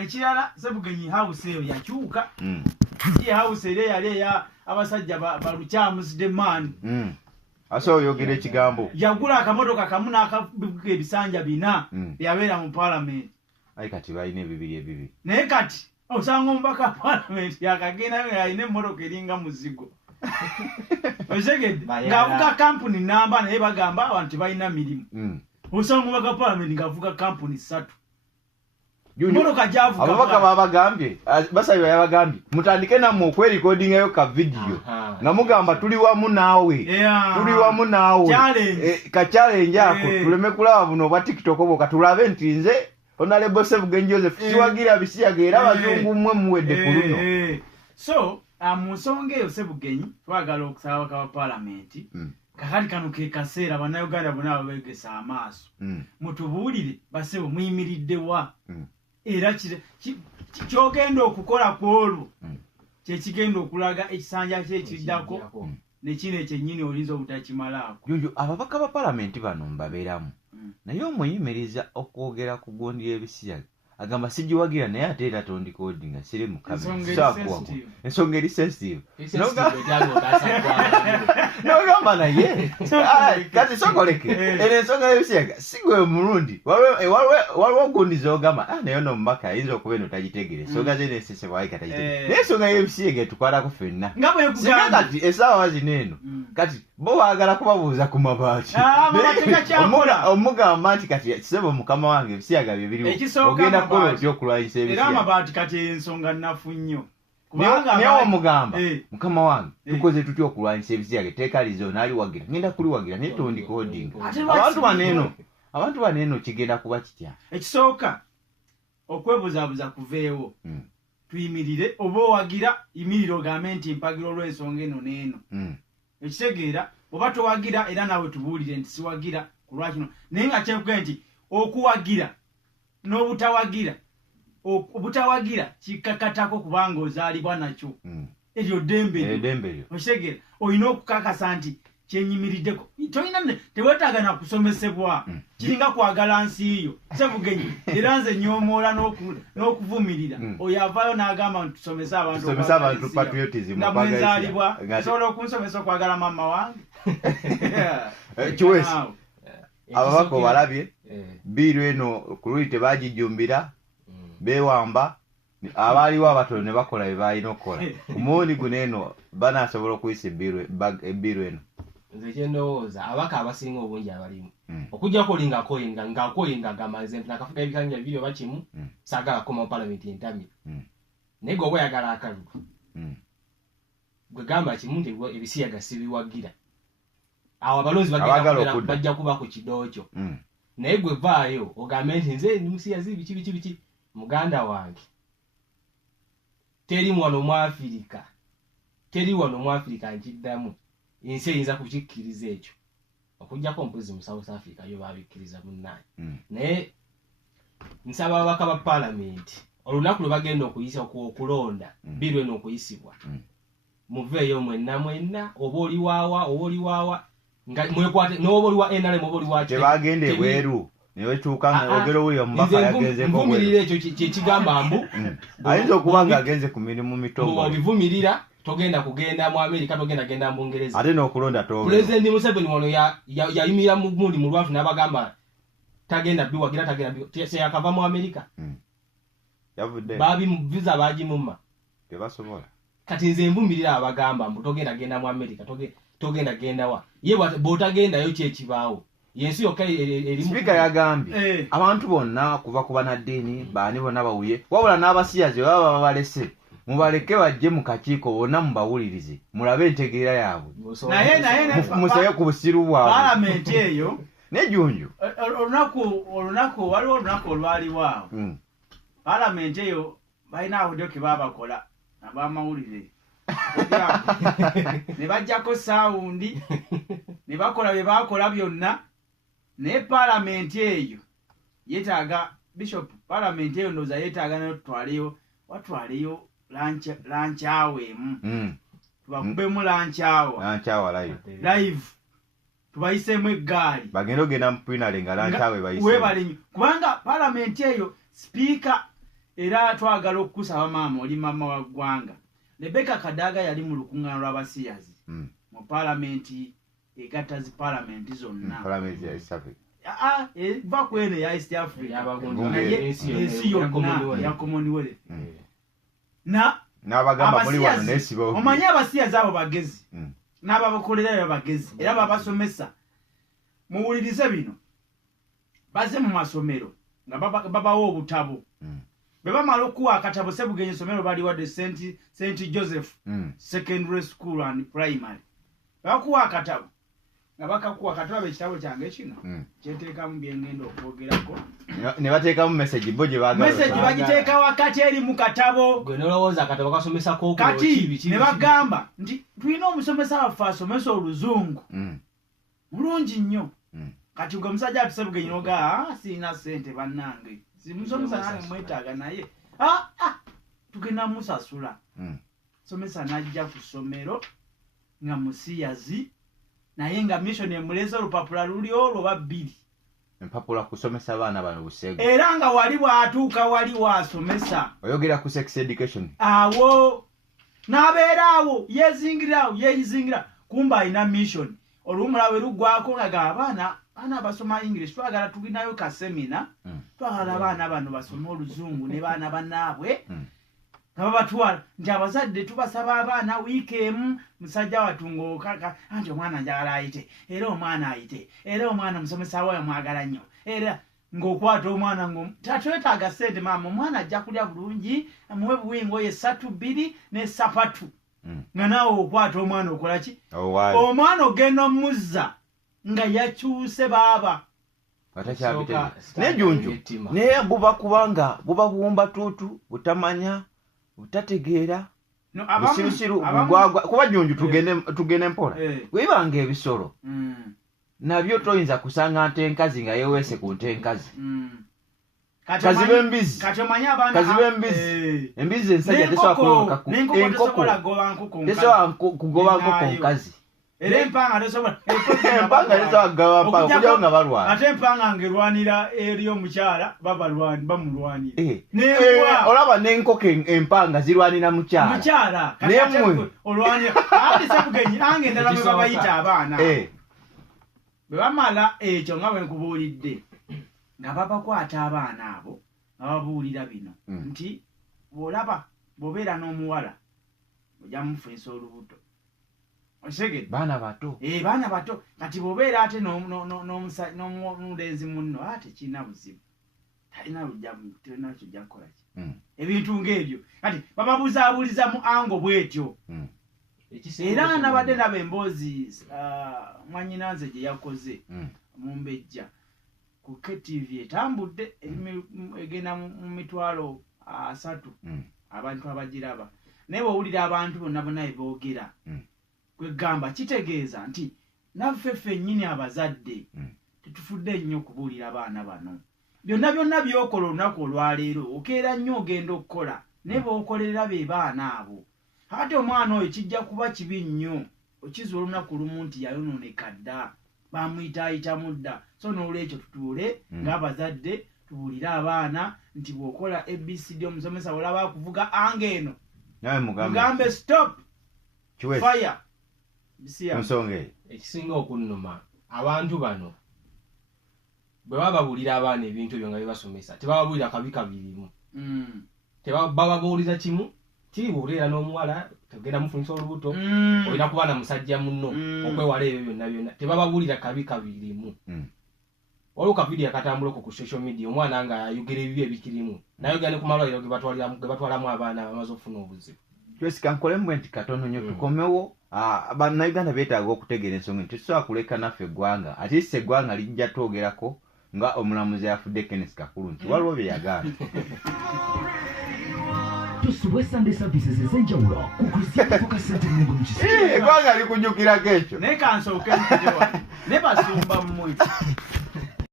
ekirala Sebugenyi house eyo yakyuka ye house ile yali ya abasajja balukyamuside man aso yogere ekigambo yagula akamotoka kamu n'akabibuka ebisanja bina yabeera mu parliament ayi kati bayine bibiri naye kati osanga omubaka parliament yakagenda ayine emmotoka eringa muzigo osegedde ng'avuga kampuni namba naye bagamba abantu tebalina mirimu osanga omubaka parliament ng'avuga kampuni 3 mmotoka gyavuga ababaka babagambye basabye yabagambye mutandike namwe okwerekodingayo ka video nga mugamba tuli wamu naawe ka challenge ako tuleme kulaba buno obwa TikTok obwo katulabe nti nze Honorable Sebugenyi Joseph siwagira Ebisiyaga era abazungu mmwe muwedde ku luno so mu nsonga eyo Sebugenyi twagala okusaba ka parliament kakati kano ke kaseera bannayuganda bonna babegesa amaaso mutubuulire basebo muyimiriddewa era kyogenda okukola kwolwo kyekigenda okulaga ekisanja kyekiddako nekino ekyennyini olinza obutakimalaako yoyo ababaka ba palamenti bano mbabeeramu naye omuyimiriza okwogera ku gondi y'Ebisiyaga agamba sigiwagira naye ate era tondikodinga siri mu kamera ensonga eri sensitive nogamba naye kati sokoleke era ensonga y'Ebisiyaga sigwe mulundi waliwo gundi zogamba naye no mubaka ayinza okuba eno tagitegere ensonga ze nesesebwaika tagitegere naye ensonga y'Ebisiyaga etukwalako ffenna singa kati esaawa zino eno kati bo baagala kubabuuza ku mabaati omugamba nti kati kisebo mukama wange Ebisiyaga bye biriwo ogenda kukola otya okulwanyisa Ebisiyaga era amabaati kati ensonga nnafu nnyo naye omugamba mukama wange tukoze tutya okulwanyisa Ebisiyaga etteeka lizo naaliwagira ngenda kuliwagira naye tondikodinga abantu bano eno kigenda kuba kitya ekisooka okwebuzaabuza kuveewo tuyimirire oba owagira yimirire ogambe nti mpagira olw'ensonga eno n'eno ekitegeera oba towagira era nawe tubuulire nti siwagira ku lwakino naye nga kyekugenda nti okuwagira n'obutawagira obutawagira kikakatako kubanga ozaalibwa nakyo eryo ddembe okitegeera olina okukakasa nti kyenyimiriddeko tolina teweetaaga na kusomesebwa kiringa kwagala nsi yo Sebugenyi era nze nyoomoola n'okuvumirira oyo avaayo n'agamba nti tusomese abantu nga mwenzaalibwa osobola okunsomesa okwagala maama wange kiwesi ababaka obalabye biiru eno ku luli tebagijumbira bewamba abaaliwo abatono ne bakola bye balina okukola omuwundi guno eno banaasobola okuyisa ebbiiru eno nze kyendowooza abaka abasinga obungi abalimu okujjako ng'akoyinga gamaze nti nakafuga ebikanja bibiri oba kimu saagala kukoma mu palamenti entamye naye gwe oba oyagala akalulu gwe gamba kimu nti Ebisiyaga sibiwagira awo abalonzi bajja kuba ku kidookyo naye gwe vaayo ogambe nti nze ndi musiyazi biki muganda wange teri wano mu Afirika nkiddamu ensi eyinza kukikkiriza ekyo okujjako mpozi mu South Africa yo babikkiriza munnaanyi naye nsaba ababaka ba palamenti olunaku lwe bagenda okuyisa okulonda biru eno okuyisibwa muveeyo mwenna oba oli waawa nga mwekwate n'oba oli wa NRM oba oli wa tebagende bweru newetuuka ng'ogera owulira omubaka yagenzeeko nvumirira ekyo kyekigamba mbu ayinza okuba ng'agenze ku mirimu mitongole obivumirira togenda kugenda mu Amerika togenda genda mu Bungereza ate n'okulonda tobe Pulezidenti Museveni wano yayimirira mundi mu lwafu n'abagamba tagenda biwagira yakava mu Amerika yavudde visa bagimumma tebasobola kati nze nvumirira abagamba mbu togenda genda mu Amerika togenda genda wa ye bw'otagendayo kyekibaawo yensi yokka erimu Sipiika yagambye abantu bonna kuva ku banaddiini baani bonna bawulye wabula n'abasiyazi baba babalese mubaleke bajje mu kakiiko bonna mubawulirize mulabe entegeera yaabwe musaye ku busiru bwabwe palamenti eyo nejunju olunaku waliwo olunaku olwaliwaawo palamenti eyo balina awudde ke babakola ab'amawulire ne bajjako saawundi ne bakola bye baakola byonna naye palamenti eyo yeetaaga bishop palamenti eyo ndowooza yeetaaga nayo watwaleyo lanchawa emu tubakubemu lanchawa live tubayisemu eggaali bagenda ogenda mu pwinale nga lanchawe bayise webalinyo kubanga palamenti eyo sipiika era twagala okukusaba maama oli mama wa ggwanga. Rebecca Kadaga yali mu lukuŋŋaana lw'abasiyazi mu paalamenti egatta zi paalamenti zonna. Paalamenti ya East Africa. Eva ku eno ya East Africa. Ensi yonna ya Commonwealth. N'abagamba muri wano n'esibo. Omanyi abasiyazi abo bagezi. N'ababakolerayo bagezi era babasomesa. Muwulirize bino. Baze mu masomero nga babawo obutabo. Bwe bamala okuwa akatabo Ssebugenyi somero bali wadde St. Joseph Secondary School and Primary. Bakuwa akatabo nga bakakuwa kataba ekitabo kyange kino kyeteekamu byengenda okwogerako ne bateekamu message bo gye baagala message bagiteeka wakati eri mu katabo gwe nolowooza akatabo kasomesako kati ne bagamba nti tulina omusomesa waffe asomesa oluzungu mulungi nnyo kati gwe musajja ati Ssebugenyi nogaa sirina ssente bannange simusomesa nange mwetaaga naye tugenda musasula somesa najja ku ssomero nga musiyazi naye nga mission emuleze olupapula luli olwo babbiri empapula kusomesa abaana bano Busego era nga wali bwatuuka wali wasomesa oyogera ku sex education awo n'abeera awo yeyizingira kumba alina mission olumula we luggwako nga abaana basoma English twagala tulinayo ka semina twagala abaana bano basome oluzungu ne baana bannaabwe babatwala nti abazadde tubasaba abaana wiikeemu musajja watungo kaka anti omwana njagala ayite era omwana ayite era omwana musomesa wayo mwagala nnyo era ng'okwata omwana tatwetaaga ssente maama omwana ajja kulya bulungi amuwe buwingo ye 3-2 ne sapatu nga naawe okwata omwana okola ki omwana ogenda omuzza nga yakyuse baaba nejunju naye buba kubanga buba buwumba tuutu butamanya butategeera busirusiru bugwagwa kuba junju tugende mpola webanga ebisolo nabyo toyinza kusanga nte enkazi nga yeweese ku nte enkazi kazibe embizi embizi ensajja tesobola kugoba nkoko nkazi era empanga tesobola gaba kujyawo nga balwana ate empanga ngerwanira eri omukyala bamulwanira olaba n'enkoko empanga zirwanira mukyala nemwe olwanira ati Ssebugenyi nange endala bwe babayita abaana bwe bamala ekyo nga bwe nkubuulidde nga babakwata abaana abo nga babuulira bino nti bw'olaba bw'obeera n'omuwala ojja mufeesa olubuto baana bato baana bato kati bw'obeera ate n'omulenzi munno ate kirina buzibu talina kyojja kukola ki ebintu ng'ebyo kati bababuzaabuliza mu ango bwetyo era nabadde naba emboozi mwanyinanze gye yakoze mu Mbejja ku KTV etambudde egenda mu 30,000 abantu abagiraba naye bw'owulira abantu bonna bonna eboogera kwegamba kitegeeza nti naffe ffennyini abazadde tetufudde nnyo okubuulira abaana bano byonna by'okola olunaku olwaleero okeera nnyo ogenda okukola naye b'okolerera be baana abo ate omwana oyo kijja kuba kibi nnyo okiza olunaku lumu nti yayonooneka dda bamuyitaayitamu dda so n'olwekyo tutuule ng'abazadde tubuulire abaana nti bw'okola ABCD omusomesa olaba akuvuga anga eno mugambe stop fire ekisinga okunnuma abantu bano bwe bababuulira abaana ebintu ebyo nga bibasomesa tebababuulira kabi kabirimu bababuuliza kimu kiri bw'obeera n'omuwala togenda mufunisa olubuto olina kuba na musajja munno okwewala ebyo byonna tebababuulira kabi kabirimu waliwo kavidiyo akatambuleko ku social media omwana nga ayogera ebibi ebikirimu nayogera ne ku malwaliro ge batwalamu abaana bamaze okufuna obuzibu twesika nkolemu nti katono nnyo tukomewo bannayuganda beetaaga okutegeera ensonga nti tusobola kuleka naffe eggwanga ate isi eggwanga lijja twogerako nga omulamuzi afudde Kenneth Kakulu nti waliwo bye yagamba tusiwe Sunday services ez'enjawulo ku Christian Focus Center mu eggwanga likujjukirako ekyo naye kansooke ne basumba mmwe